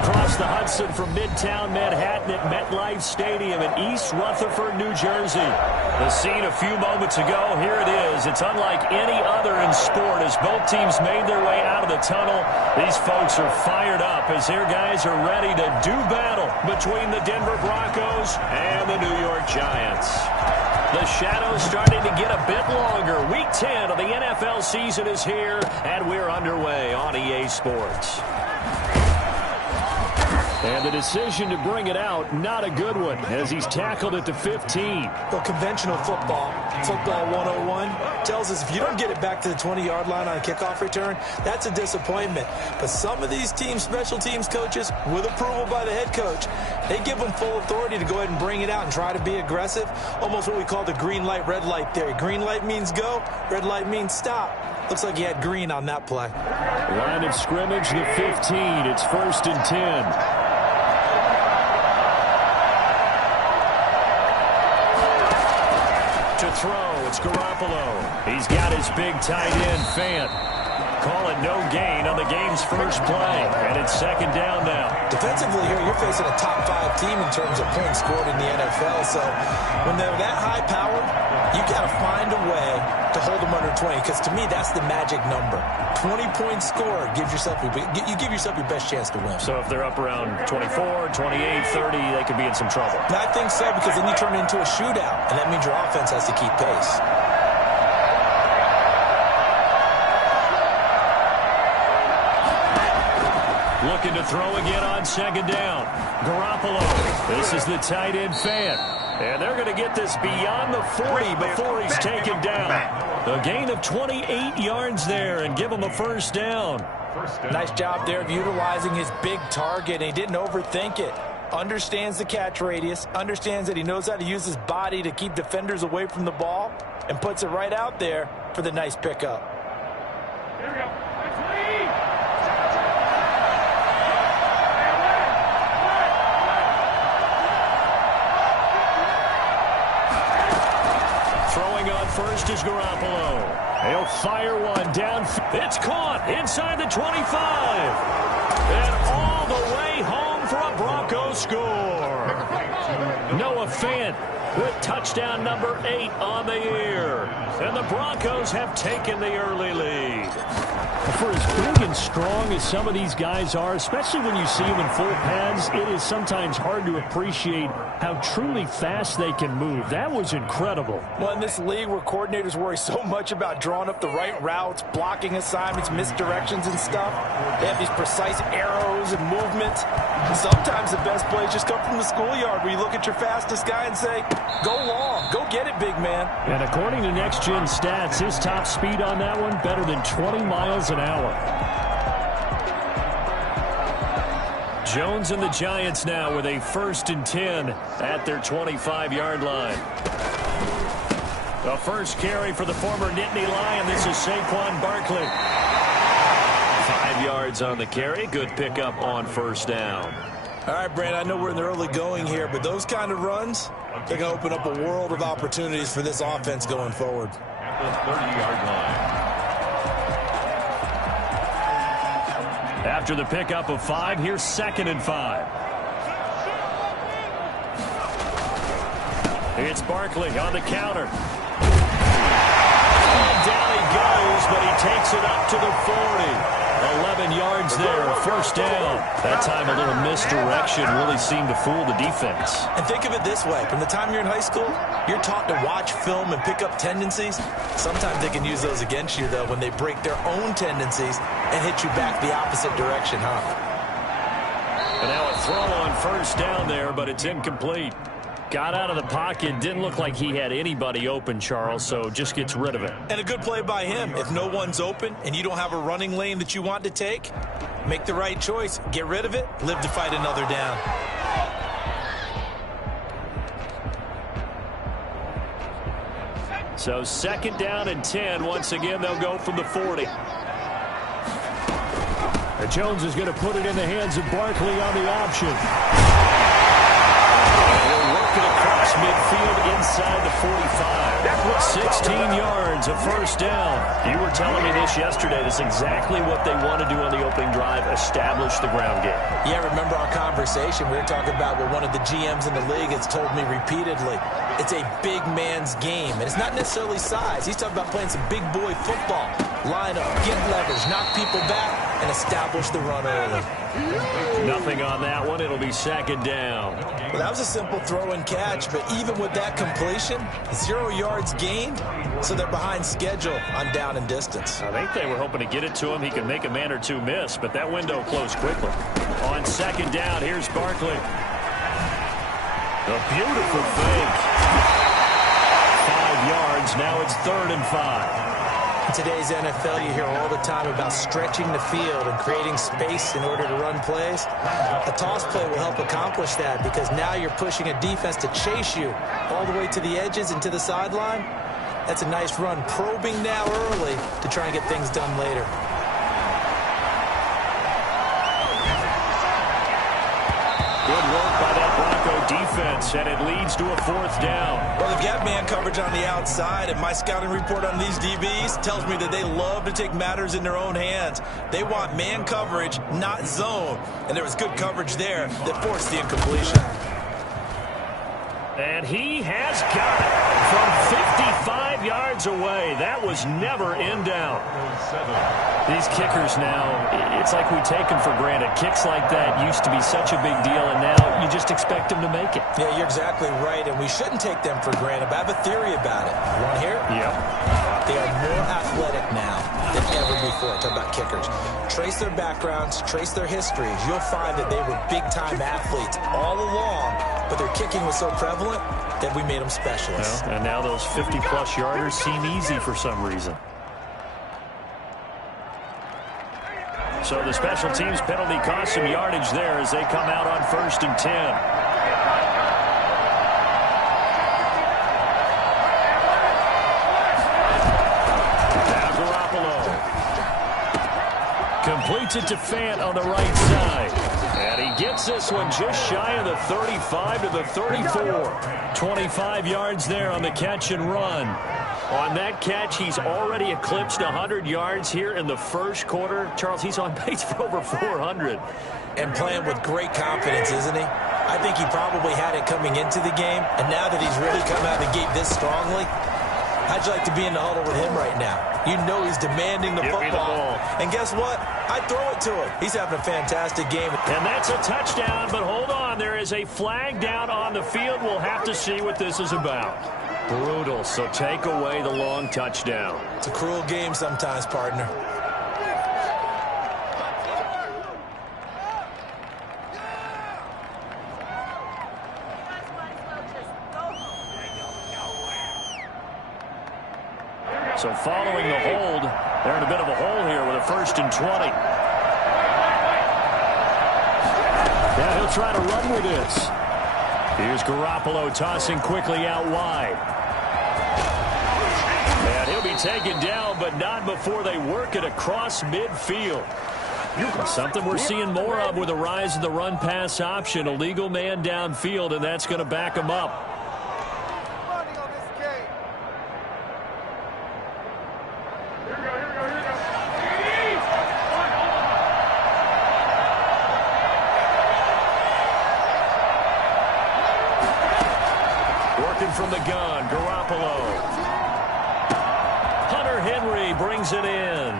Across the Hudson from Midtown Manhattan at MetLife Stadium in East Rutherford, New Jersey. The scene a few moments ago, here it is. It's unlike any other in sport as both teams made their way out of the tunnel. These folks are fired up as their guys are ready to do battle between the Denver Broncos and the New York Giants. The shadow's starting to get a bit longer. Week 10 of the NFL season is here, and we're underway on EA Sports. And the decision to bring it out, not a good one, as he's tackled at the 15. Well, conventional football 101, tells us if you don't get it back to the 20-yard line on a kickoff return, that's a disappointment. But some of these teams, special teams coaches, with approval by the head coach, they give them full authority to go ahead and bring it out and try to be aggressive, almost what we call the green light, red light theory. Green light means go, red light means stop. Looks like he had green on that play. Line of scrimmage, the 15. It's 1st and 10. To throw, it's Garoppolo. He's got his big tight end, Fant. Call it no gain on the game's first play, and it's 2nd down now. Defensively here, you're facing a top 5 team in terms of points scored in the NFL, so when they're that high-powered, you got to find a way to hold them under 20, because to me, that's the magic number. 20 points scored, you give yourself your best chance to win. So if they're up around 24, 28, 30, they could be in some trouble. And I think so, because then you turn it into a shootout, and that means your offense has to keep pace. Looking to throw again on 2nd down. Garoppolo. This is the tight end, Fant. And they're going to get this beyond the 40 before he's taken down. A gain of 28 yards there and give him a 1st down. Nice job there of utilizing his big target. He didn't overthink it. Understands the catch radius. Understands that he knows how to use his body to keep defenders away from the ball. And puts it right out there for the nice pickup. Here we go. First is Garoppolo. He'll fire one down. It's caught inside the 25. And all the way home for a Broncos score. Noah Fant with touchdown number 8 on the year. And the Broncos have taken the early lead. For as big and strong as some of these guys are, especially when you see them in full pads, it is sometimes hard to appreciate how truly fast they can move. That was incredible. Well, in this league where coordinators worry so much about drawing up the right routes, blocking assignments, misdirections and stuff, they have these precise arrows and movements. And sometimes the best plays just come from the schoolyard where you look at your fastest guy and say, go long, go get it, big man. And according to Next Gen Stats, his top speed on that one, better than 20 miles an hour. Jones and the Giants now with a 1st and 10 at their 25-yard line. The first carry for the former Nittany Lion. This is Saquon Barkley. 5 yards on the carry. Good pickup on 1st down. All right, Brand, I know we're in the early going here, but those kind of runs, they're going to open up a world of opportunities for this offense going forward. At the 30-yard line. After the pickup of 5, here's 2nd and 5. It's Barkley on the counter. And down he goes, but he takes it up to the 40. 11 yards there, 1st down. That time a little misdirection really seemed to fool the defense. And think of it this way. From the time you're in high school, you're taught to watch film and pick up tendencies. Sometimes they can use those against you, though, when they break their own tendencies and hit you back the opposite direction, huh? And now a throw on 1st down there, but it's incomplete. Got out of the pocket. Didn't look like he had anybody open, Charles, so just gets rid of it. And a good play by him. If no one's open and you don't have a running lane that you want to take, make the right choice. Get rid of it. Live to fight another down. So 2nd down and 10. Once again, they'll go from the 40. And Jones is going to put it in the hands of Barkley on the option. He'll work it across midfield inside the 45. 16 yards, a first down. You were telling me this yesterday. That's exactly what they want to do on the opening drive, establish the ground game. Yeah, remember our conversation? We were talking about what one of the GMs in the league has told me repeatedly. It's a big man's game, and it's not necessarily size. He's talking about playing some big boy football. Line up, get leverage, knock people back, and establish the run early. Nothing on that one. It'll be second down. Well, that was a simple throw and catch, but even with that completion, 0 yards gained, so they're behind schedule on down and distance. I think they were hoping to get it to him. He could make a man or two miss, but that window closed quickly. On second down, here's Barkley. A beautiful fake. 5 yards. Now it's 3rd and 5. In today's NFL, you hear all the time about stretching the field and creating space in order to run plays. A toss play will help accomplish that because now you're pushing a defense to chase you all the way to the edges and to the sideline. That's a nice run, probing now early to try and get things done later. Good work by that Bronco defense, and it leads to a 4th down. Well, they've got man coverage on the outside, and my scouting report on these DBs tells me that they love to take matters in their own hands. They want man coverage, not zone, and there was good coverage there that forced the incompletion. And he has got it from 55 yards away. That was never in doubt. These kickers now, it's like we take them for granted. Kicks like that used to be such a big deal, and now you just expect them to make it. Yeah, you're exactly right, and we shouldn't take them for granted. But I have a theory about it. You want to hear it? Yep. They are more athletic now than ever before. Talk about kickers. Trace their backgrounds, trace their histories. You'll find that they were big-time athletes all along, but their kicking was so prevalent that we made them specialists. Well, and now those 50-plus yarders seem easy for some reason. So the special teams penalty cost some yardage there as they come out on 1st and 10. Now Garoppolo completes it to Fant on the right side. And he gets this one just shy of the 35 to the 34. 25 yards there on the catch and run. On that catch, he's already eclipsed 100 yards here in the first quarter. Charles, he's on pace for over 400. And playing with great confidence, isn't he? I think he probably had it coming into the game, and now that he's really come out of the gate this strongly, how'd you like to be in the huddle with him right now? You know he's demanding the football. And guess what? I throw it to him. He's having a fantastic game. And that's a touchdown, but hold on. There is a flag down on the field. We'll have to see what this is about. Brutal, so take away the long touchdown. It's a cruel game sometimes, partner. So following the hold, they're in a bit of a hole here with a 1st and 20. Now he'll try to run with this. Here's Garoppolo tossing quickly out wide. And he'll be taken down, but not before they work it across midfield. Something we're seeing more of with the rise of the run-pass option. A legal man downfield, and that's going to back him up. Working from the gun, Garoppolo. Hunter Henry brings it in.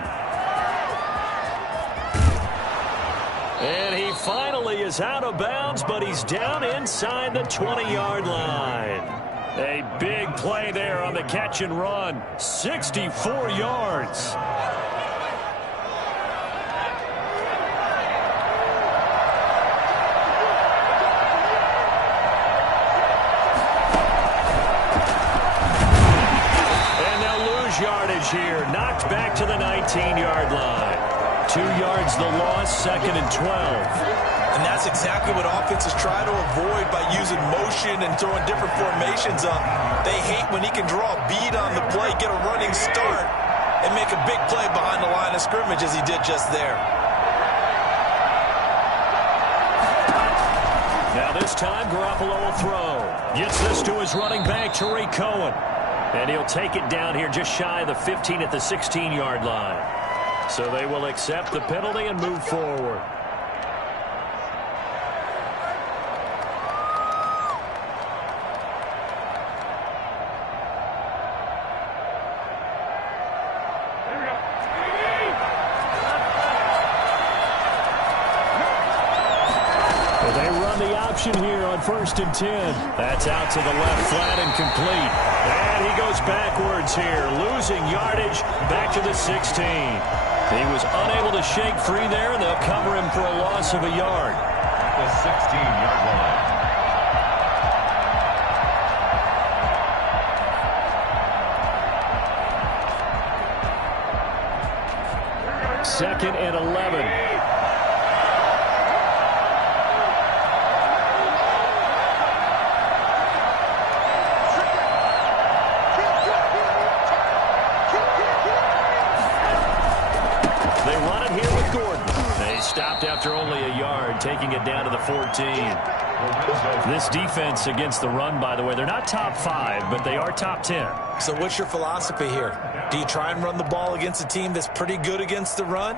And he finally is out of bounds, but he's down inside the 20-yard line. A big play there on the catch and run. 64 yards. Yardage here, knocked back to the 19-yard line. 2 yards the loss, 2nd and 12. And that's exactly what offenses try to avoid by using motion and throwing different formations up. They hate when he can draw a bead on the play, get a running start, and make a big play behind the line of scrimmage as he did just there. Now this time, Garoppolo will throw. Gets this to his running back, Tariq Cohen. And he'll take it down here just shy of the 15 at the 16-yard line. So they will accept the penalty and move forward. Here on 1st and 10. That's out to the left, flat and complete. And he goes backwards here, losing yardage back to the 16. He was unable to shake free there, and they'll cover him for a loss of a yard. At the 16-yard line. 2nd and 11. Stopped after only a yard, taking it down to the 14. This defense against the run, by the way, they're not top 5, but they are top 10. So what's your philosophy here? Do you try and run the ball against a team that's pretty good against the run?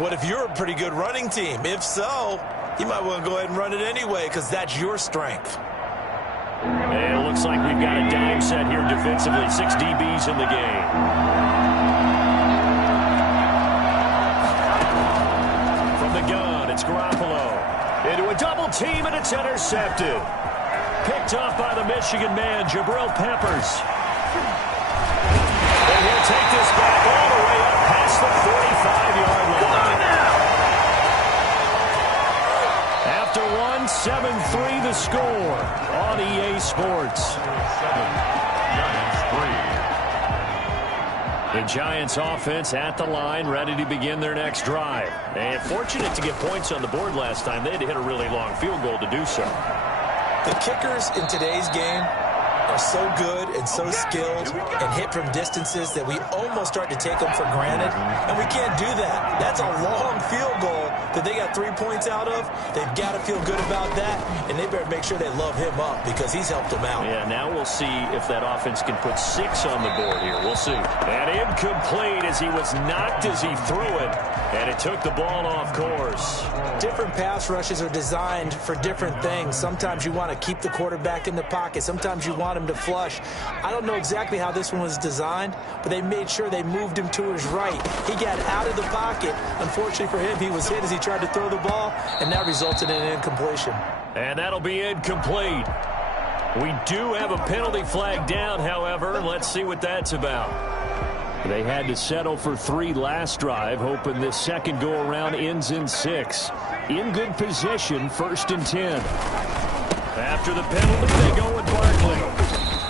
What if you're a pretty good running team? If so, you might want to go ahead and run it anyway because that's your strength. And it looks like we've got a dime set here defensively. 6 DBs in the game. It's Garoppolo into a double team, and it's intercepted. Picked off by the Michigan man, Jabril Peppers. And he'll take this back all the way up past the 45-yard line. After one, 7-3 the score on EA Sports. The Giants offense at the line, ready to begin their next drive. And fortunate to get points on the board last time. They had to hit a really long field goal to do so. The kickers in today's game are so good and so skilled and hit from distances that we almost start to take them for granted. And we can't do that. That's a long field goal that they got 3 points out of. They've got to feel good about that, and they better make sure they love him up because he's helped them out. Yeah, now we'll see if that offense can put 6 on the board here. We'll see. And incomplete as he was knocked as he threw it, and it took the ball off course. Different pass rushes are designed for different things. Sometimes you want to keep the quarterback in the pocket. Sometimes you want him to flush. I don't know exactly how this one was designed, but they made sure they moved him to his right. He got out of the pocket. Unfortunately for him, he was hit as he tried to throw the ball, and that resulted in an incompletion. And that'll be incomplete. We do have a penalty flag down, however. Let's see what that's about. They had to settle for 3 last drive, hoping this second go-around ends in 6. In good position, 1st and 10. After the penalty, they go with Barkley.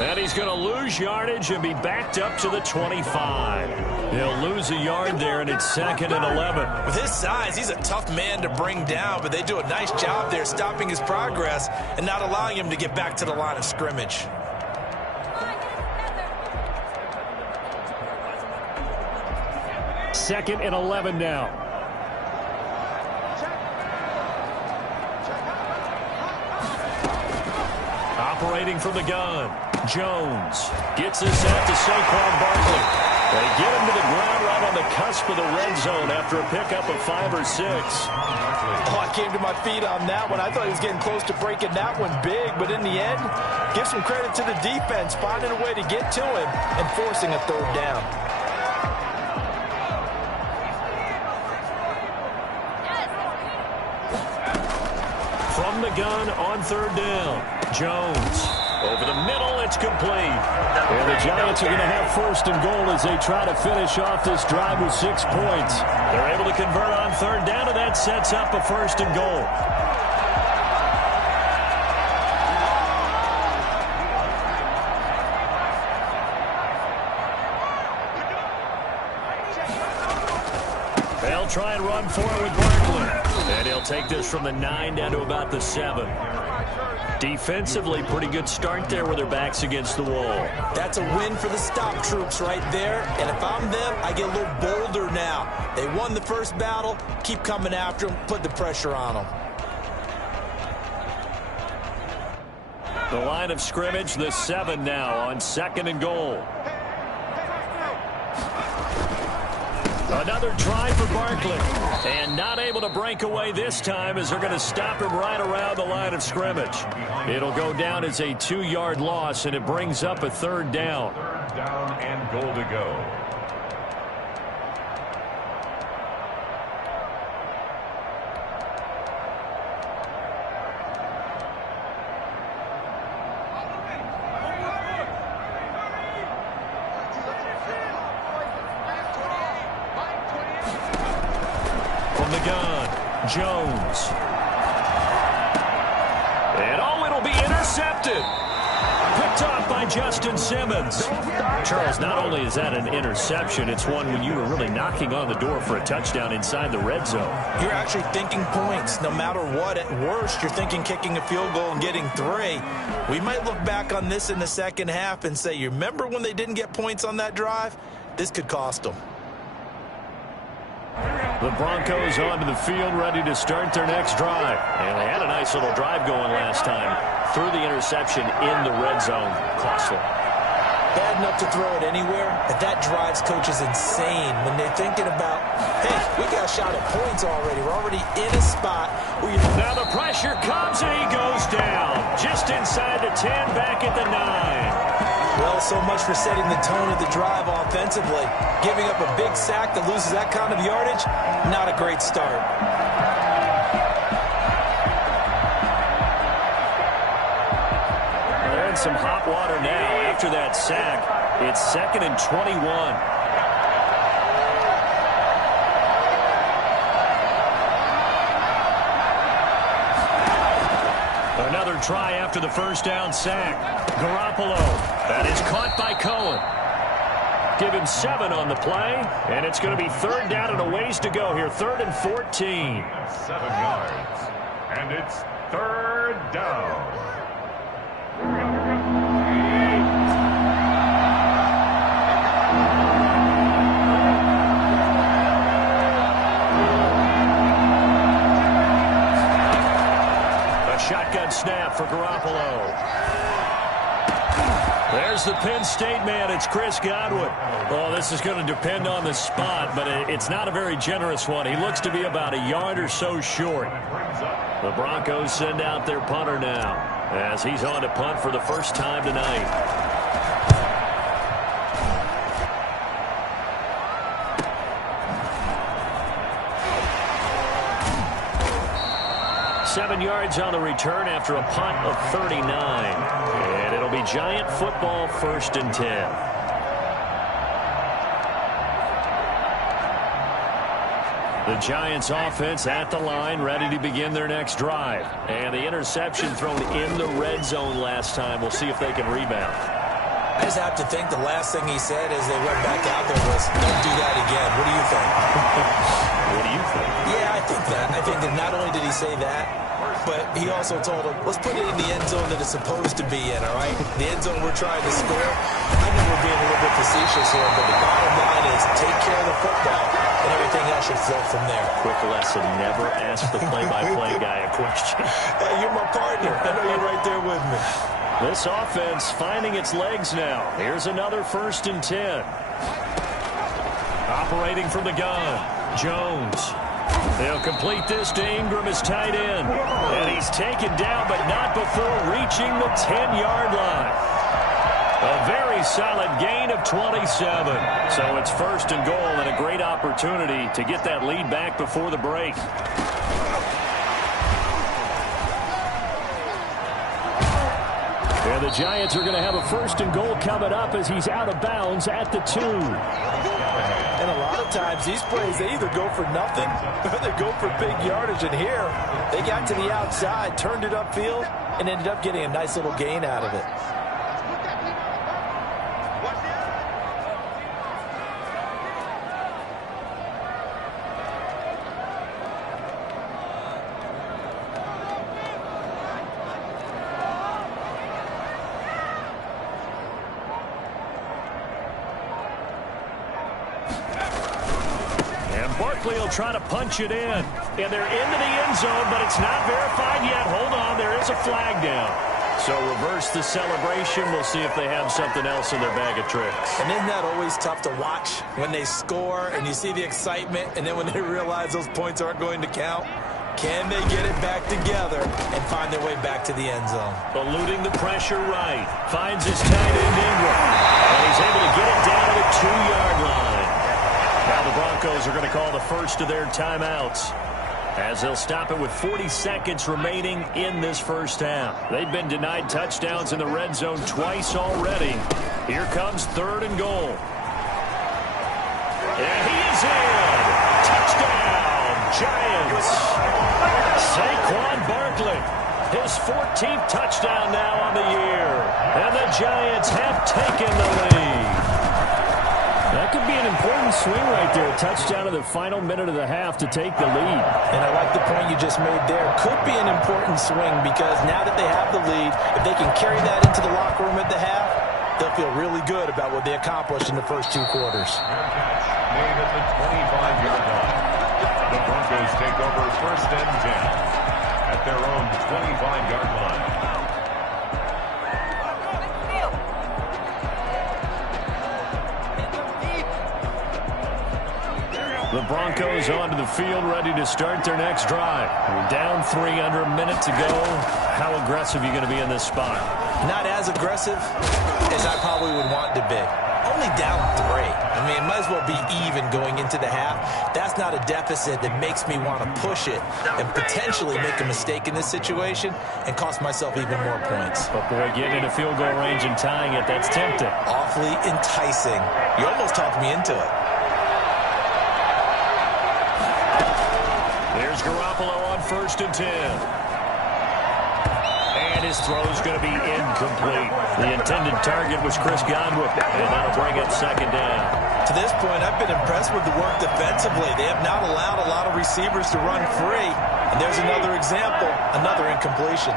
And he's going to lose yardage and be backed up to the 25. He'll lose a yard there, and it's 2nd and 11. With his size, he's a tough man to bring down, but they do a nice job there stopping his progress and not allowing him to get back to the line of scrimmage. Second and 11 now. Operating from the gun, Jones gets this out to Saquon Barkley. They get him to the ground right on the cusp of the red zone after a pickup of 5 or 6. Oh, I came to my feet on that one. I thought he was getting close to breaking that one big, but in the end, give some credit to the defense, finding a way to get to him and forcing a 3rd down. From the gun on 3rd down, Jones. Over the middle, it's complete. And the Giants are going to have 1st and goal as they try to finish off this drive with 6 points. They're able to convert on 3rd down, and that sets up a 1st and goal. They'll try and run for it with Barkley. And he'll take this from the 9 down to about the 7. Defensively, pretty good start there with their backs against the wall. That's a win for the stop troops right there. And if I'm them, I get a little bolder now. They won the first battle. Keep coming after them. Put the pressure on them. The line of scrimmage, the 7 now on 2nd and goal. Another try for Barkley. And not able to break away this time as they're going to stop him right around the line of scrimmage. It'll go down as a 2-yard loss, and it brings up a 3rd down. 3rd down and goal to go. Jones. And it'll be intercepted. Picked off by Justin Simmons. Charles, not only is that an interception, it's one when you were really knocking on the door for a touchdown inside the red zone. You're actually thinking points. No matter what, at worst, you're thinking kicking a field goal and getting 3. We might look back on this in the second half and say, you remember when they didn't get points on that drive? This could cost them. The Broncos onto the field, ready to start their next drive. And they had a nice little drive going last time. Threw the interception in the red zone. Costly. Bad enough to throw it anywhere, but that drives coaches insane when they're thinking about, hey, we got a shot at points already. We're already in a spot where you... Now the pressure comes and he goes down. Just inside the 10, back at the 9. Well, so much for setting the tone of the drive offensively. Giving up a big sack that loses that kind of yardage, not a great start. They're in some hot water now. After that sack, it's 2nd and 21. Another try after the first down sack. Garoppolo. That is caught by Cohen. Give him 7 on the play, and it's going to be 3rd down and a ways to go here. 3rd and 14. 7 yards. And it's 3rd down. Shotgun snap for Garoppolo. There's the Penn State man. It's Chris Godwin. Well, this is going to depend on the spot, but it's not a very generous one. He looks to be about a yard or so short. The Broncos send out their punter now as he's on to punt for the first time tonight. Seven yards on the return after a punt of 39. And it'll be Giant football, 1st and 10. The Giants offense at the line, ready to begin their next drive. And the interception thrown in the red zone last time. We'll see if they can rebound. I just have to think the last thing he said as they went back out there was, don't do that again. What do you think? What do you think? Yeah, I think that. I think that not only did he say that, but he also told him, let's put it in the end zone that it's supposed to be in, all right? The end zone we're trying to score. I know we're being a little bit facetious here, but the bottom line is take care of the football, and everything else should flow from there. Quick lesson, never ask the play-by-play guy a question. Hey, you're my partner. I know you're right there with me. This offense finding its legs now. Here's another 1st and 10. Operating from the gun, Jones. They'll complete this to Ingram as tight end. And he's taken down, but not before reaching the 10-yard line. A very solid gain of 27. So it's 1st and goal and a great opportunity to get that lead back before the break. And the Giants are going to have a 1st and goal coming up as he's out of bounds at the 2. And a lot of times these plays, they either go for nothing or they go for big yardage. And here, they got to the outside, turned it upfield, and ended up getting a nice little gain out of it. Barkley will try to punch it in. And they're into the end zone, but it's not verified yet. Hold on, there is a flag down. So reverse the celebration. We'll see if they have something else in their bag of tricks. And isn't that always tough to watch when they score and you see the excitement, and then when they realize those points aren't going to count? Can they get it back together and find their way back to the end zone? Eluding the pressure right. Finds his tight end Ingram. And he's able to get it down to the 2-yard line. Now the Broncos are going to call the first of their timeouts, as they'll stop it with 40 seconds remaining in this first half. They've been denied touchdowns in the red zone twice already. Here comes 3rd and goal. And he is in. Touchdown, Giants. Saquon Barkley, his 14th touchdown now on the year. And the Giants have taken the lead. That could be an important swing right there. A touchdown in the final minute of the half to take the lead. And I like the point you just made there. Could be an important swing because now that they have the lead, if they can carry that into the locker room at the half, they'll feel really good about what they accomplished in the first 2 quarters. Made at the 25-yard line. The Broncos take over 1st and 10 at their own 25-yard line. The Broncos onto the field, ready to start their next drive. We're down 3 under a minute to go. How aggressive are you going to be in this spot? Not as aggressive as I probably would want to be. Only down 3. I mean, it might as well be even going into the half. That's not a deficit that makes me want to push it and potentially make a mistake in this situation and cost myself even more points. But boy, getting into field goal range and tying it, that's tempting. Awfully enticing. You almost talked me into it. There's Garoppolo on 1st and 10. And his throw's going to be incomplete. The intended target was Chris Godwin, and that'll bring up 2nd down. To this point, I've been impressed with the work defensively. They have not allowed a lot of receivers to run free. And there's another example, another incompletion.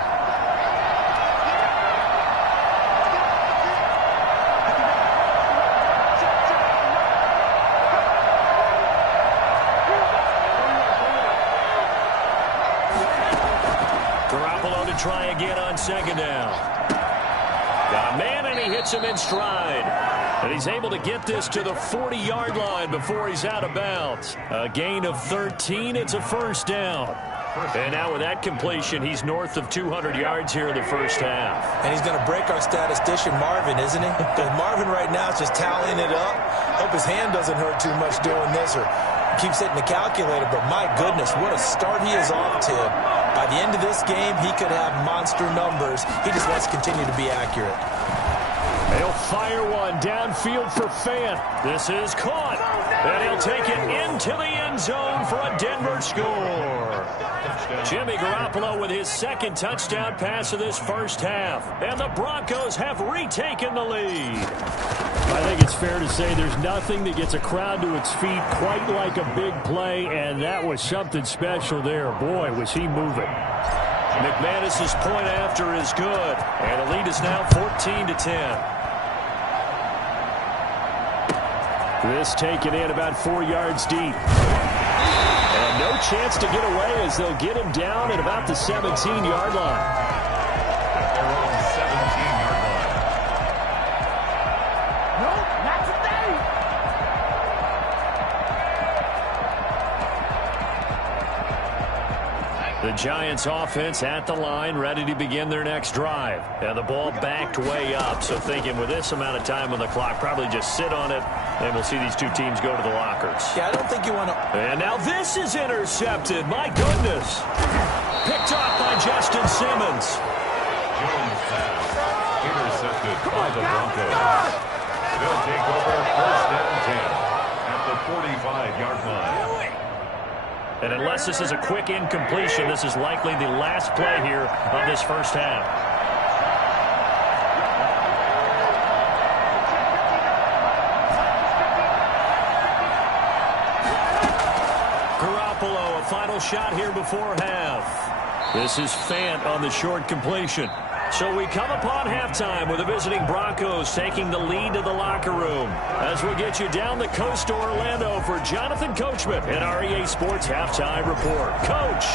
Try again on 2nd down. Got a man, and he hits him in stride. And he's able to get this to the 40-yard line before he's out of bounds. A gain of 13. It's a 1st down. And now with that completion, he's north of 200 yards here in the first half. And he's going to break our statistician Marvin, isn't he? Because Marvin right now is just tallying it up. Hope his hand doesn't hurt too much doing this or keeps hitting the calculator. But my goodness, what a start he is off to. By the end of this game, he could have monster numbers. He just wants to continue to be accurate. He'll fire one downfield for Fant. This is caught. And he'll take it into the end zone for a Denver score. Jimmy Garoppolo with his 2nd touchdown pass of this first half. And the Broncos have retaken the lead. I think it's fair to say there's nothing that gets a crowd to its feet quite like a big play, and that was something special there. Boy, was he moving. McManus's point after is good, and the lead is now 14-10. This taken in about 4 yards deep. And no chance to get away as they'll get him down at about the 17-yard line. Their own 17-yard line. Nope, not today. The Giants offense at the line, ready to begin their next drive. And the ball backed way up, so thinking with this amount of time on the clock, probably just sit on it, and we'll see these 2 teams go to the lockers. Yeah, I don't think you want to... And now this is intercepted. My goodness. Picked off by Justin Simmons. Jones pass intercepted by the Broncos. They'll take over 1st and 10 at the 45-yard line. And unless this is a quick incompletion, this is likely the last play here of this first half. Garoppolo, a final shot here before half. This is Fant on the short completion. So we come upon halftime with the visiting Broncos taking the lead to the locker room. As we get you down the coast to Orlando for Jonathan Coachman in our EA Sports Halftime Report. Coach.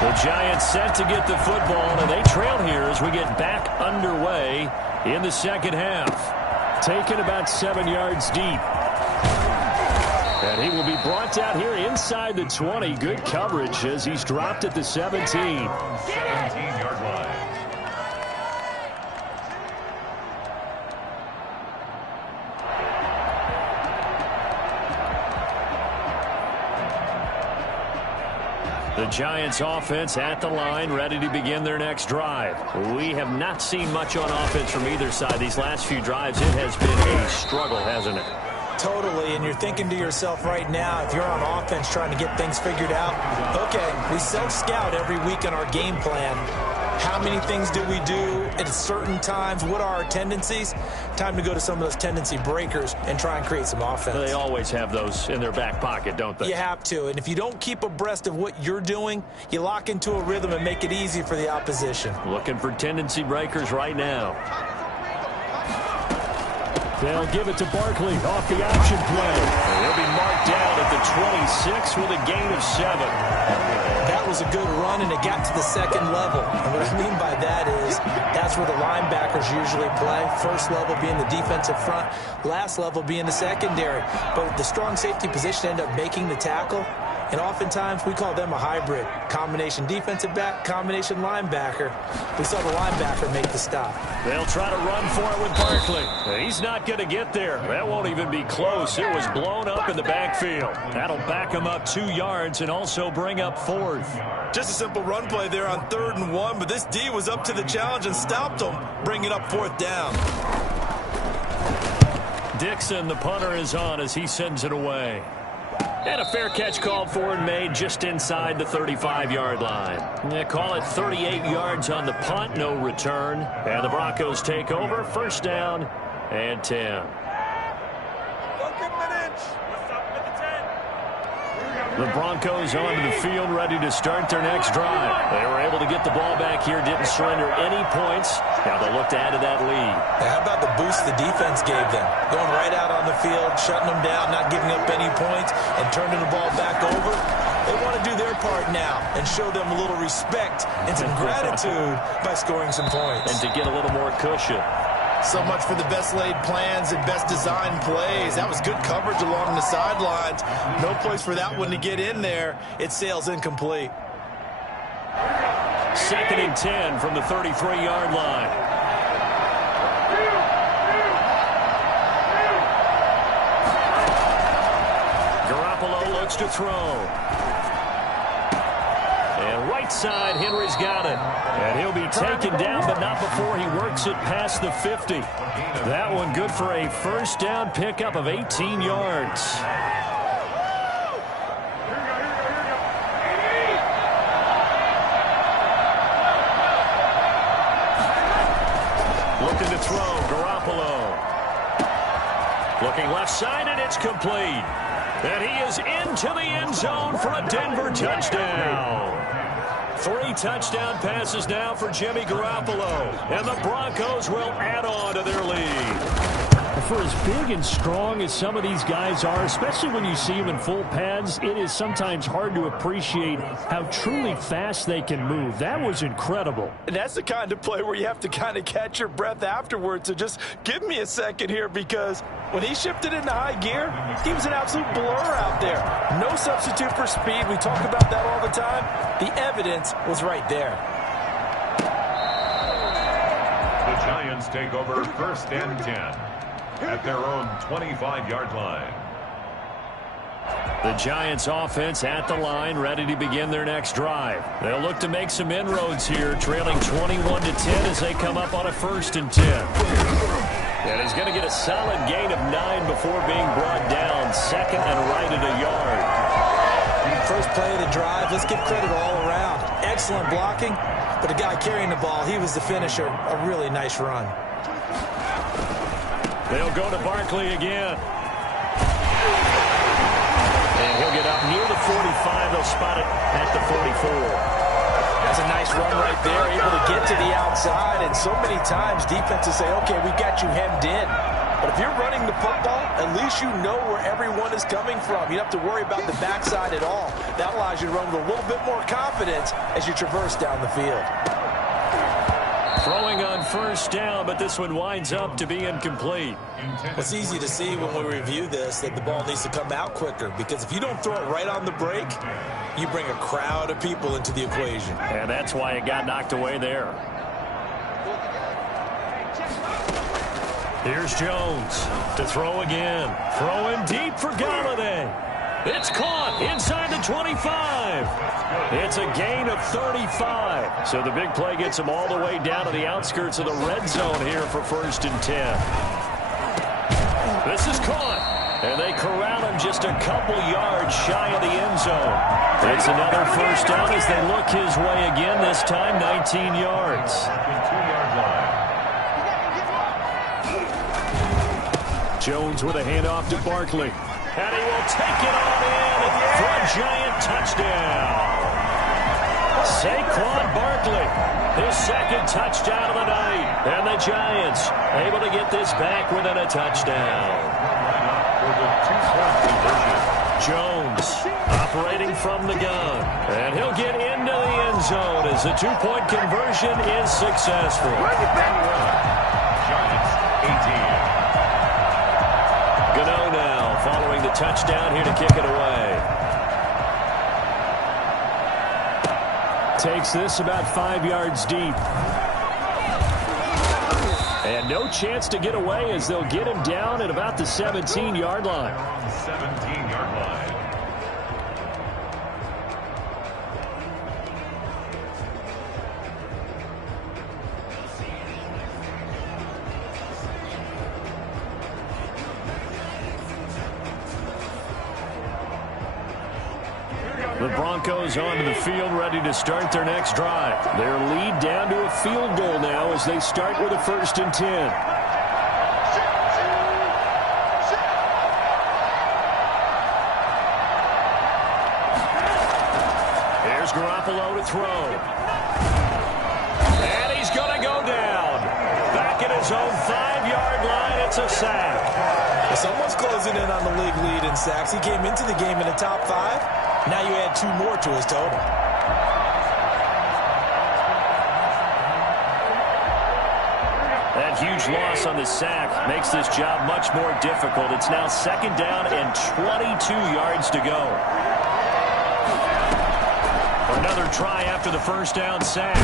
The Giants set to get the football, and they trail here as we get back underway in the second half. Taken about 7 yards deep. And he will be brought down here inside the 20. Good coverage as he's dropped at the 17. 17-yard line. The Giants offense at the line, ready to begin their next drive. We have not seen much on offense from either side. These last few drives, it has been a struggle, hasn't it? Totally, and you're thinking to yourself right now, if you're on offense trying to get things figured out, okay, we self-scout every week in our game plan. How many things do we do at certain times? What are our tendencies? Time to go to some of those tendency breakers and try and create some offense. They always have those in their back pocket, don't they? You have to, and if you don't keep abreast of what you're doing, you lock into a rhythm and make it easy for the opposition. Looking for tendency breakers right now. They'll give it to Barkley off the option play. He'll be marked down at the 26 with a gain of 7. That was a good run, and it got to the second level. And what I mean by that is that's where the linebackers usually play. First level being the defensive front, last level being the secondary. But the strong safety position ended up making the tackle. And oftentimes we call them a hybrid. Combination defensive back, combination linebacker. We saw the linebacker make the stop. They'll try to run for it with Barkley. He's not going to get there. That won't even be close. It was blown up in the backfield. That'll back him up 2 yards and also bring up 4th. Just a simple run play there on 3rd and 1, but this D was up to the challenge and stopped him, bringing up 4th down. Dixon, the punter, is on as he sends it away. And a fair catch called for and made just inside the 35-yard line. They call it 38 yards on the punt, no return. And the Broncos take over, 1st down and 10. The Broncos onto the field, ready to start their next drive. They were able to get the ball back here, didn't surrender any points. Now they'll look to add to that lead. How about the boost the defense gave them? Going right out on the field, shutting them down, not giving up any points, and turning the ball back over. They want to do their part now and show them a little respect and some gratitude by scoring some points. And to get a little more cushion. So much for the best laid plans and best designed plays. That was good coverage along the sidelines. No place for that one to get in there. It sails incomplete. 2nd and 10 from the 33-yard line. Garoppolo looks to throw. And right side, Henry's got it. And he'll be taken down, but not before he works it past the 50. That one good for a 1st down pickup of 18 yards. Looking to throw, Garoppolo. Looking left side, and it's complete. And he is into the end zone for a Denver touchdown. 3 touchdown passes now for Jimmy Garoppolo. And the Broncos will add on to their lead. For as big and strong as some of these guys are, especially when you see them in full pads, it is sometimes hard to appreciate how truly fast they can move. That was incredible. And that's the kind of play where you have to kind of catch your breath afterwards. So just give me a second here, because when he shifted into high gear, he was an absolute blur out there. No substitute for speed. We talk about that all the time. The evidence was right there. The Giants take over 1st and 10 at their own 25-yard line. The Giants offense at the line, ready to begin their next drive. They'll look to make some inroads here, trailing 21-10 as they come up on a 1st and 10. And he's going to get a solid gain of 9 before being brought down. 2nd and right at a yard. First play of the drive, let's give credit all around. Excellent blocking, but the guy carrying the ball, he was the finisher. A really nice run. They'll go to Barkley again. And he'll get up near the 45. They'll spot it at the 44. That's a nice run right there, able to get to the outside. And so many times defenses say, okay, we got you hemmed in. But if you're running the football, at least you know where everyone is coming from. You don't have to worry about the backside at all. That allows you to run with a little bit more confidence as you traverse down the field. Throwing on first down, but this one winds up to be incomplete. It's easy to see when we review this that the ball needs to come out quicker, because if you don't throw it right on the break, you bring a crowd of people into the equation. And that's why it got knocked away there. Here's Jones to throw again. Throwing deep for Galladay. It's caught inside the 25. It's a gain of 35. So the big play gets him all the way down to the outskirts of the red zone here for 1st and 10. This is caught. And they corral him just a couple yards shy of the end zone. It's another first down as they look his way again, this time 19 yards. Jones with a handoff to Barkley. And he will take it on in for a giant touchdown. Saquon Barkley, his 2nd touchdown of the night. And the Giants able to get this back within a touchdown. Jones operating from the gun. And he'll get into the end zone as the 2-point conversion is successful. Giants 18. Gano now following the touchdown here to kick it away. Takes this about 5 yards deep. And no chance to get away as they'll get him down at about the 17-yard line. 17-yard line. The Broncos onto the field, ready to start their next drive. Their lead down to a field goal now as they start with a 1st and 10. Here's Garoppolo to throw. And he's going to go down. Back at his own 5-yard line, it's a sack. Well, someone's closing in on the league lead in sacks. He came into the game in the top 5. Now you add 2 more to his total. That huge loss on the sack makes this job much more difficult. It's now 2nd down and 22 yards to go. Another try after the first down sack.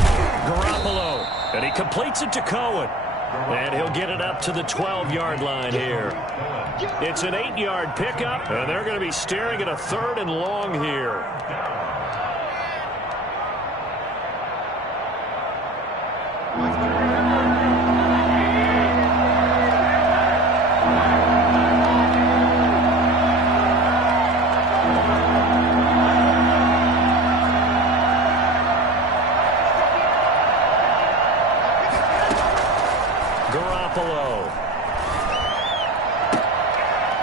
Garoppolo, and he completes it to Cohen. And he'll get it up to the 12-yard line here. It's an 8-yard pickup, and they're going to be staring at a 3rd and long here. Garoppolo.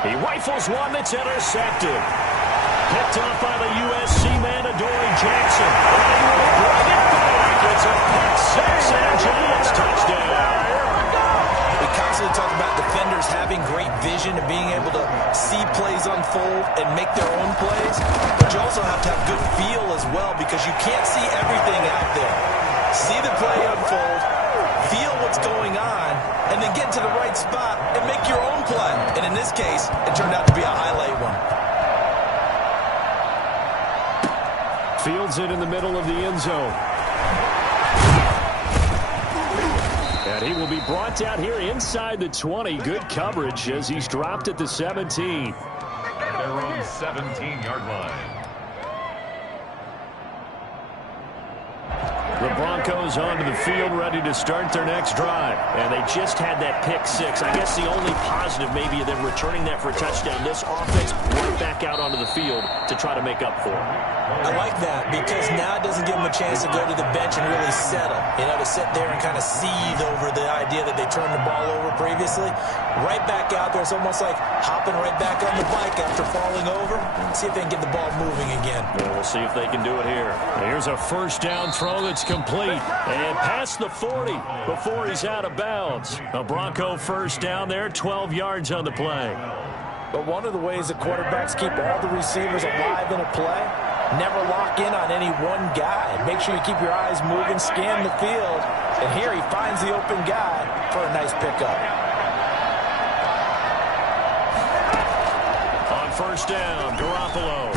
He rifles one that's intercepted. Picked off by the USC man, Adoree Jackson. And he will bring it back. It's a pick 6 and a Giants touchdown. We constantly talk about defenders having great vision and being able to see plays unfold and make their own plays. But you also have to have good feel as well, because you can't see everything out there. See the play unfold, feel what's going on, and then get to the right spot and make your own play. And in this case, it turned out to be a highlight one. Fields it in the middle of the end zone. And he will be brought down here inside the 20. Good coverage as he's dropped at the 17. They're on 17-yard line. The Broncos onto the field, ready to start their next drive. And they just had that pick 6. I guess the only positive maybe of them returning that for a touchdown. This offense went back out onto the field to try to make up for it. I like that, because now it doesn't give them a chance to go to the bench and really settle. You know, to sit there and kind of seethe over the idea that they turned the ball over previously. Right back out there. It's almost like hopping right back on the bike after falling over. See if they can get the ball moving again. Well, we'll see if they can do it here. Here's a first down throw that's incomplete. And past the 40 before he's out of bounds. A Bronco first down there, 12 yards on the play. But one of the ways that quarterbacks keep all the receivers alive in a play, never lock in on any one guy. Make sure you keep your eyes moving, scan the field. And here he finds the open guy for a nice pickup. On first down, Garoppolo.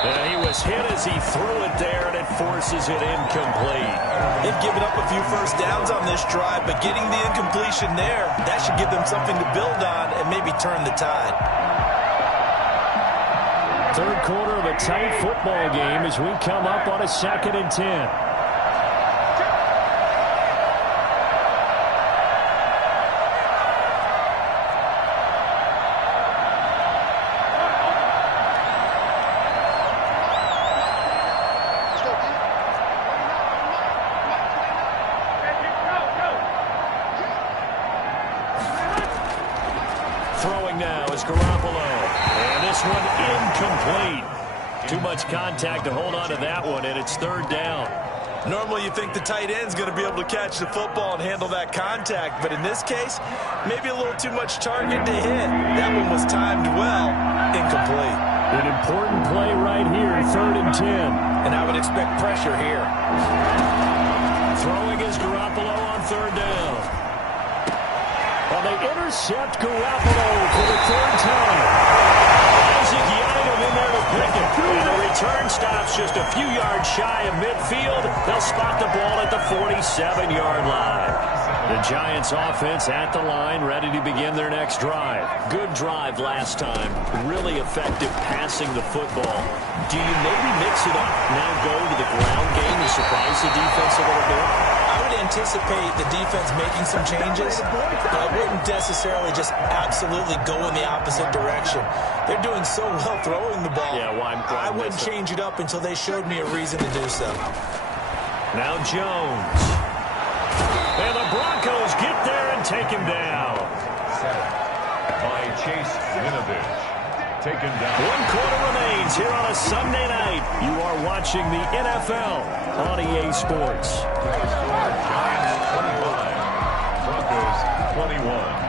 And he was hit as he threw it there, and it forces it incomplete. They've given up a few first downs on this drive, but getting the incompletion there, that should give them something to build on and maybe turn the tide. Third quarter of a tight football game as we come up on a 2nd and 10. Throwing now is Garoppolo. And this one incomplete. Too much contact to hold on to that one, and it's 3rd down. Normally you think the tight end's going to be able to catch the football and handle that contact, but in this case, maybe a little too much target to hit. That one was timed well, incomplete. An important play right here, 3rd and 10. And I would expect pressure here. Throwing is Garoppolo on 3rd down. Well, they intercept Garoppolo for the 3rd time. Isaac Yiadom in there to pick it. And the return stops just a few yards shy of midfield. They'll spot the ball at the 47-yard line. The Giants offense at the line, ready to begin their next drive. Good drive last time. Really effective passing the football. Do you maybe mix it up, now go to the ground game and surprise the defense a little bit? I would anticipate the defense making some changes, but I wouldn't necessarily just absolutely go in the opposite direction. They're doing so well throwing the ball. Yeah, I wouldn't change it up until they showed me a reason to do so. Now Jones. And the Broncos get there and take him down. By Chase Winovich. Taken down. 1 quarter remains here on a Sunday night. You are watching the NFL on EA Sports. Giants 25. Broncos 21.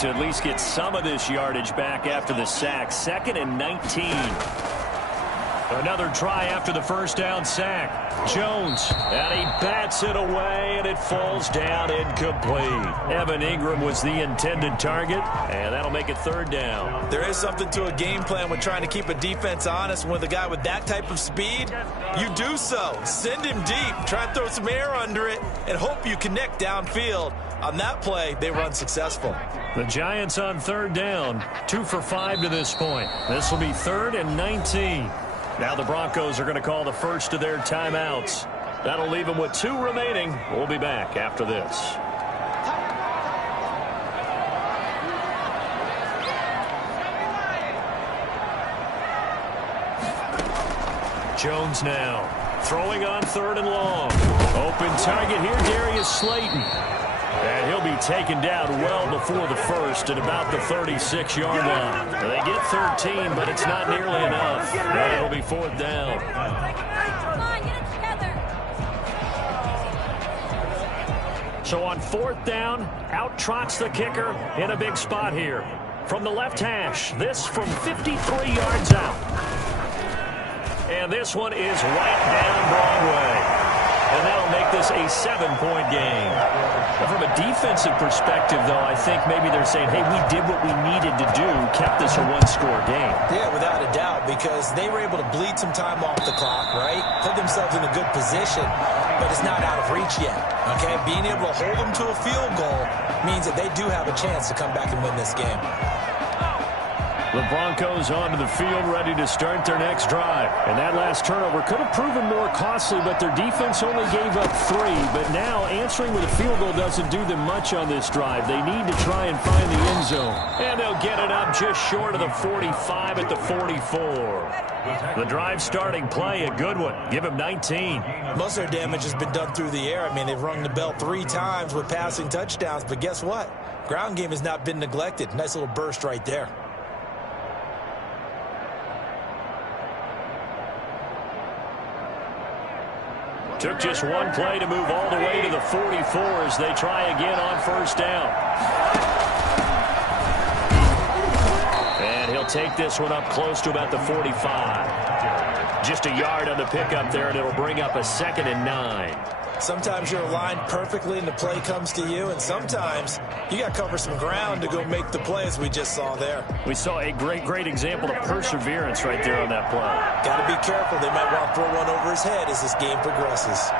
To at least get some of this yardage back after the sack. 2nd and 19. Another try after the first down sack. Jones, and he bats it away, and it falls down incomplete. Evan Ingram was the intended target, and that'll make it 3rd down. There is something to a game plan when trying to keep a defense honest. With a guy with that type of speed, you do so. Send him deep, try and throw some air under it, and hope you connect downfield. On that play, they run successful. The Giants on 3rd down, 2 for 5 to this point. This will be 3rd and 19. Now the Broncos are going to call the first of their timeouts. That'll leave them with 2 remaining. We'll be back after this. Jones now throwing on 3rd and long. Open target here, Darius Slayton. And he'll be taken down well before the first at about the 36-yard line. They get 13, but it's not nearly enough. And it'll be 4th down. So on 4th down, out trots the kicker in a big spot here. From the left hash, this from 53 yards out. And this one is right down Broadway. And that'll make this a 7-point game. From a defensive perspective, though, I think maybe they're saying, hey, we did what we needed to do, kept this a 1-score game. Yeah, without a doubt, because they were able to bleed some time off the clock, right? Put themselves in a good position, but it's not out of reach yet, okay? Being able to hold them to a field goal means that they do have a chance to come back and win this game. The Broncos onto the field ready to start their next drive. And that last turnover could have proven more costly, but their defense only gave up 3. But now answering with a field goal doesn't do them much on this drive. They need to try and find the end zone. And they'll get it up just short of the 45 at the 44. The drive starting play, a good one. Give him 19. Most of their damage has been done through the air. I mean, they've rung the bell 3 times with passing touchdowns. But guess what? Ground game has not been neglected. Nice little burst right there. Took just one play to move all the way to the 44 as they try again on first down. And he'll take this one up close to about the 45. Just a yard on the pickup there, and it'll bring up a 2nd and 9. Sometimes you're aligned perfectly and the play comes to you, and sometimes you got to cover some ground to go make the play, as we just saw there. We saw a great example of perseverance right there on that play. Got to be careful. They might want to throw one over his head as this game progresses.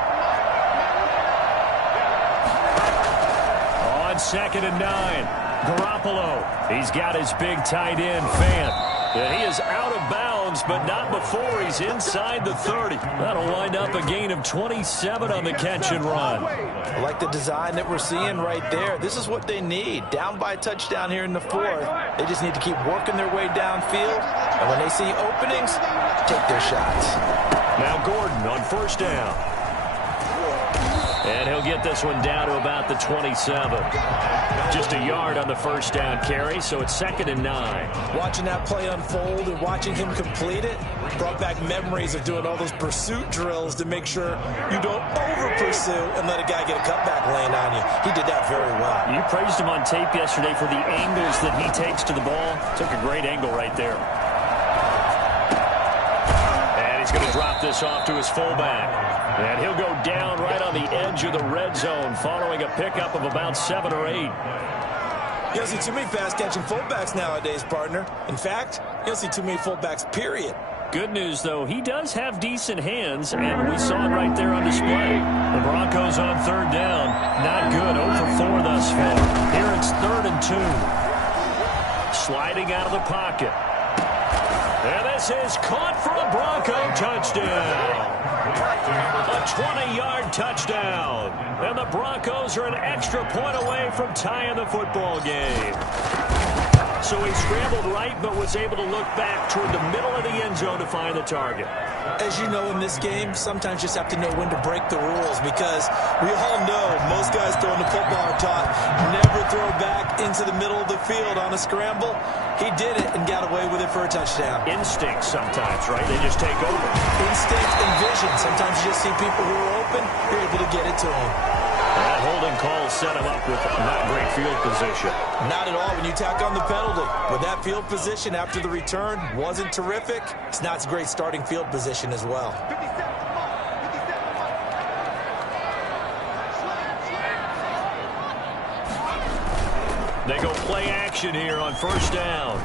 On 2nd and 9, Garoppolo. He's got his big tight end, Fant. And he is out of bounds, but not before he's inside the 30. That'll wind up a gain of 27 on the catch and run. I like the design that we're seeing right there. This is what they need. Down by a touchdown here in the 4th. They just need to keep working their way downfield. And when they see openings, take their shots. Now Gordon on first down. And he'll get this one down to about the 27. Just a yard on the first down carry, so it's 2nd and 9. Watching that play unfold and watching him complete it brought back memories of doing all those pursuit drills to make sure you don't over-pursue and let a guy get a cutback lane on you. He did that very well. You praised him on tape yesterday for the angles that he takes to the ball. Took a great angle right there. And he's going to drop this off to his fullback. And he'll go down right on the edge of the red zone following a pickup of about 7 or 8. You don't see too many pass-catching fullbacks nowadays, partner. In fact, you don't see too many fullbacks, period. Good news, though, he does have decent hands, and we saw it right there on display. The Broncos on 3rd down. Not good, 0 for 4 thus far. Here it's 3rd and 2. Sliding out of the pocket. And this is caught for a Bronco touchdown. A 20-yard touchdown. And the Broncos are an extra point away from tying the football game. So he scrambled right, but was able to look back toward the middle of the end zone to find the target. As you know, in this game, sometimes you just have to know when to break the rules, because we all know most guys throwing the football are taught never throw back into the middle of the field on a scramble. He did it and got away with it for a touchdown. Instinct sometimes, right? They just take over. Instinct and vision. Sometimes you just see people who are open, you're able to get it to them. That holding call set him up with not great field position. Not at all when you tack on the penalty. With that field position after the return wasn't terrific, it's not a great starting field position as well. They go play action here on first down.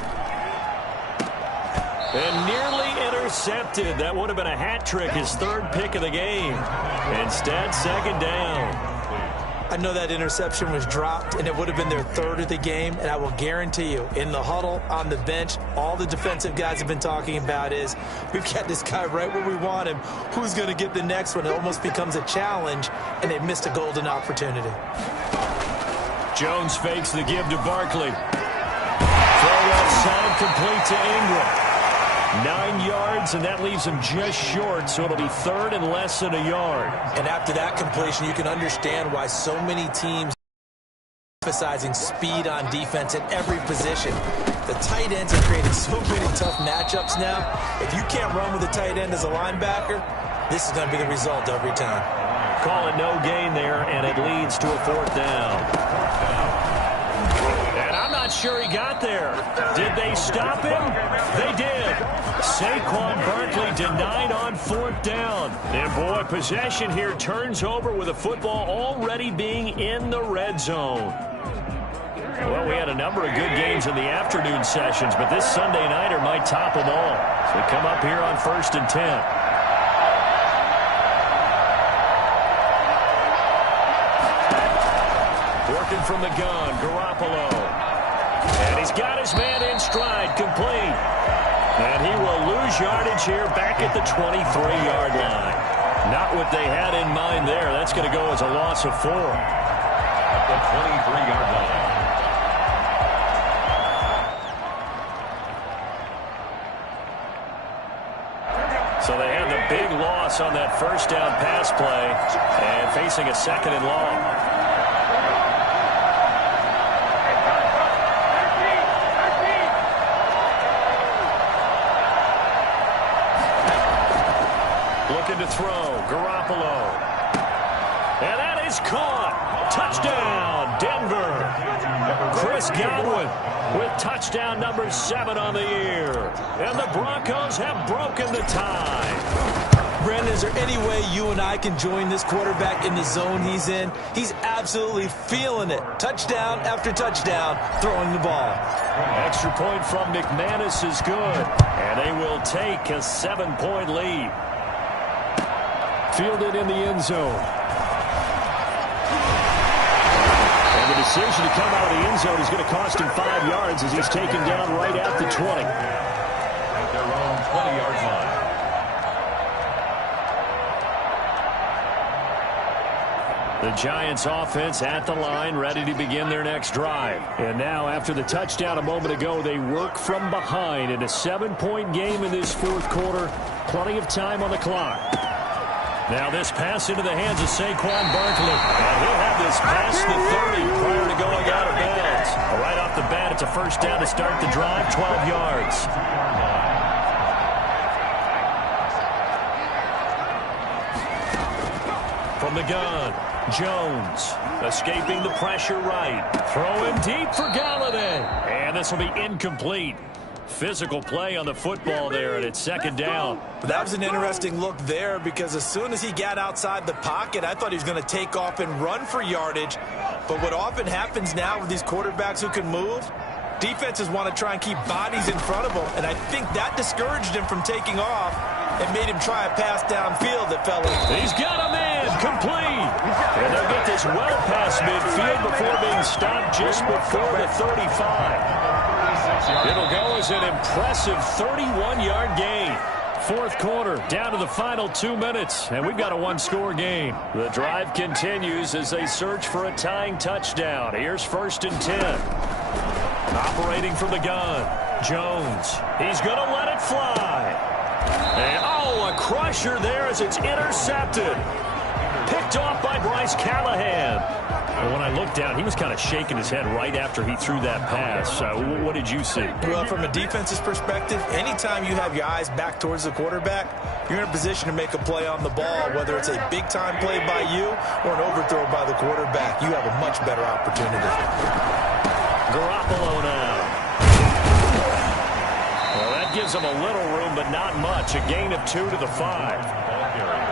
And nearly intercepted. That would have been a hat trick, his 3rd pick of the game. Instead, 2nd down. I know that interception was dropped, and it would have been their 3rd of the game, and I will guarantee you, in the huddle, on the bench, all the defensive guys have been talking about is, we've got this guy right where we want him. Who's going to get the next one? It almost becomes a challenge, and they've missed a golden opportunity. Jones fakes the give to Barkley. Throw outside, complete to Ingram. 9 yards, and that leaves him just short, so it'll be 3rd and less than a yard. And after that completion, you can understand why so many teams are emphasizing speed on defense at every position. The tight ends have created so many tough matchups now. If you can't run with a tight end as a linebacker, this is going to be the result every time. Call it no gain there, and it leads to a 4th down. And I'm not sure he got there. Did they stop him? They did. Saquon Barkley denied on 4th down. And boy, possession here turns over with the football already being in the red zone. Well, we had a number of good games in the afternoon sessions, but this Sunday nighter might top them all. So we come up here on 1st and 10. Working from the gun, Garoppolo. And he's got his man in stride, complete. And he will lose yardage here back at the 23-yard line. Not what they had in mind there. That's going to go as a loss of 4. At the 23-yard line. So they had the big loss on that first down pass play and facing a 2nd and long. Looking to throw, Garoppolo. And that is caught. Touchdown, Denver. Chris Godwin with touchdown number 7 on the year. And the Broncos have broken the tie. Brandon, is there any way you and I can join this quarterback in the zone he's in? He's absolutely feeling it. Touchdown after touchdown, throwing the ball. Extra point from McManus is good. And they will take a 7-point lead. Fielded in the end zone. And the decision to come out of the end zone is going to cost him 5 yards as he's taken down right at the 20. At their own 20-yard line. The Giants offense at the line, ready to begin their next drive. And now, after the touchdown a moment ago, they work from behind in a 7-point game in this 4th quarter. Plenty of time on the clock. Now this pass into the hands of Saquon Barkley. And he'll have this past the 30 prior to going out of bounds. Right off the bat, it's a first down to start the drive, 12 yards. From the gun, Jones escaping the pressure right. Throw him deep for Galladay. And this will be incomplete. Physical play on the football there, and it's 2nd down. That was an interesting look there because as soon as he got outside the pocket, I thought he was going to take off and run for yardage. But what often happens now with these quarterbacks who can move, defenses want to try and keep bodies in front of them, and I think that discouraged him from taking off and made him try a pass downfield that fell in. He's got a man, complete. And they'll get this well past midfield before being stopped just before the 35. It'll go as an impressive 31-yard gain. 4th quarter, down to the final 2 minutes, and we've got a 1-score game. The drive continues as they search for a tying touchdown. Here's 1st and 10. Operating from the gun, Jones. He's going to let it fly. And, a crusher there as it's intercepted. Picked off by Bryce Callahan. And when I looked down, he was kind of shaking his head right after he threw that pass. What did you see? Well, from a defense's perspective, anytime you have your eyes back towards the quarterback, you're in a position to make a play on the ball, whether it's a big-time play by you or an overthrow by the quarterback. You have a much better opportunity. Garoppolo now. Well, that gives them a little room, but not much. A gain of 2 to the 5.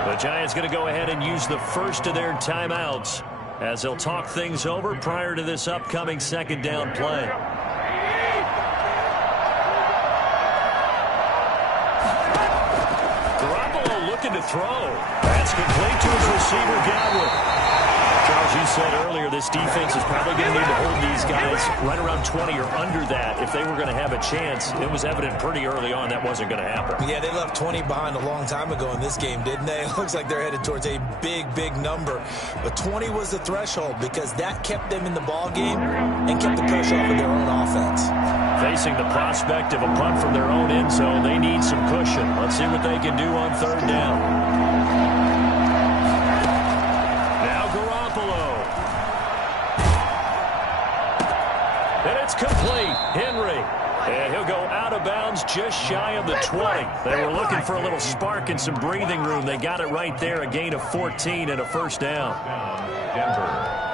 The Giants going to go ahead and use the first of their timeouts as they'll talk things over prior to this upcoming 2nd down play. Garoppolo looking to throw. That's complete to his receiver, Godwin. Charles, you said earlier this defense is probably going to need to hold these guys right around 20 or under that if they were going to have a chance. It was evident pretty early on that wasn't going to happen. Yeah, they left 20 behind a long time ago in this game, didn't they? It looks like they're headed towards a big, big number. But 20 was the threshold because that kept them in the ball game and kept the pressure off of their own offense. Facing the prospect of a punt from their own end zone, they need some cushion. Let's see what they can do on 3rd down. Now Garoppolo. And it's complete. Henry. And he'll go out of bounds just shy of the 20. They were looking for a little spark and some breathing room. They got it right there. A gain of 14 and a 1st down. Denver.